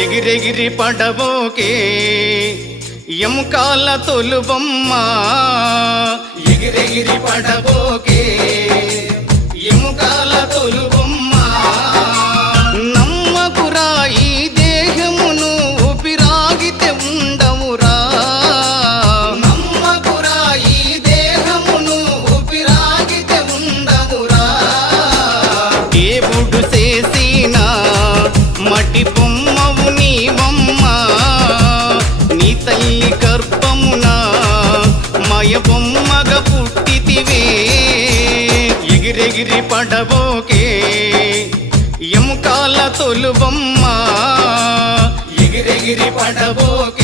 ఎగిరెగిరి పడబోకే ఎముకాల తొలుబొమ్మ ఎగిరెగిరి పడబోకే ఎముకాల తొలుబొమ్మ నమ్మకురా ఈ దేహమును ఊపిరాగితే ఉండవురా నమ్మకురా ఈ దేహమును ఊపిరాగితే ఉండవురా దేవుడు చేసిన మట్టి బొమ్మవు నీవమ్మ నీ తల్లి గర్భమున మయ బొమ్మగా పుట్టితివే ఎగిరెగిరి పడబోకే ఎముకాల తొలుబొమ్మ ఎగిరెగిరి పడబోకే